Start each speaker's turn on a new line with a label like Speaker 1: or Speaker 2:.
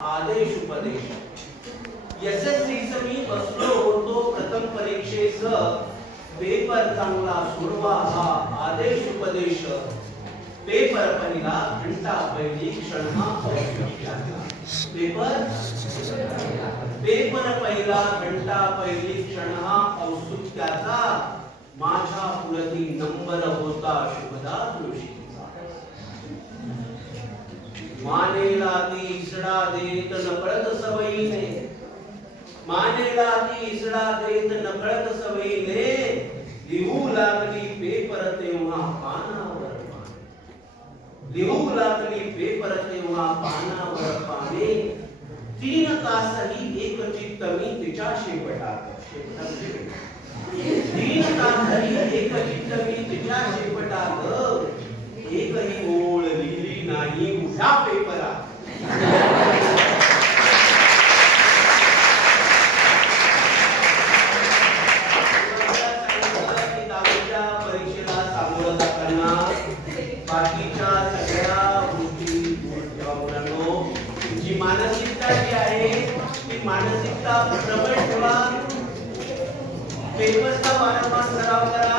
Speaker 1: आदेश उपदेश. S S मी बसलो होतो प्रथम परीक्षेच पेपर चांगला सोडवा हा आदेश उपदेश. पेपर पहिला घंटा पहिली क्षण हा पेपर पेपर पहिला घंटा पहिली क्षण हा औत्सुक्याचा. माझ्या पुढती नंबर होता शुभदा जोशी. मानेला ती इसडा देत नकळत सवयीने. मानेला ती इसडा देत नकळत सवयीने. लिहू लागली पेपर तेव्हा पानावर पाने. लिहू लागली पेपर तेव्हा पानावर पाने. तीन तासही एक चित्त मी तिच्या शेपटात शेपटात तीन तासही एक चित्त मी तिच्या शेपटात लिहिली नाही दहावीच्या परीक्षेला सामोरं जाताना बाकीच्या सगळ्या गोष्टी ठेवा मुलांनो. मानसिकता जी आहे ती मानसिकता प्रबळ ठेवा. पेपरचा वारंवार सराव करा.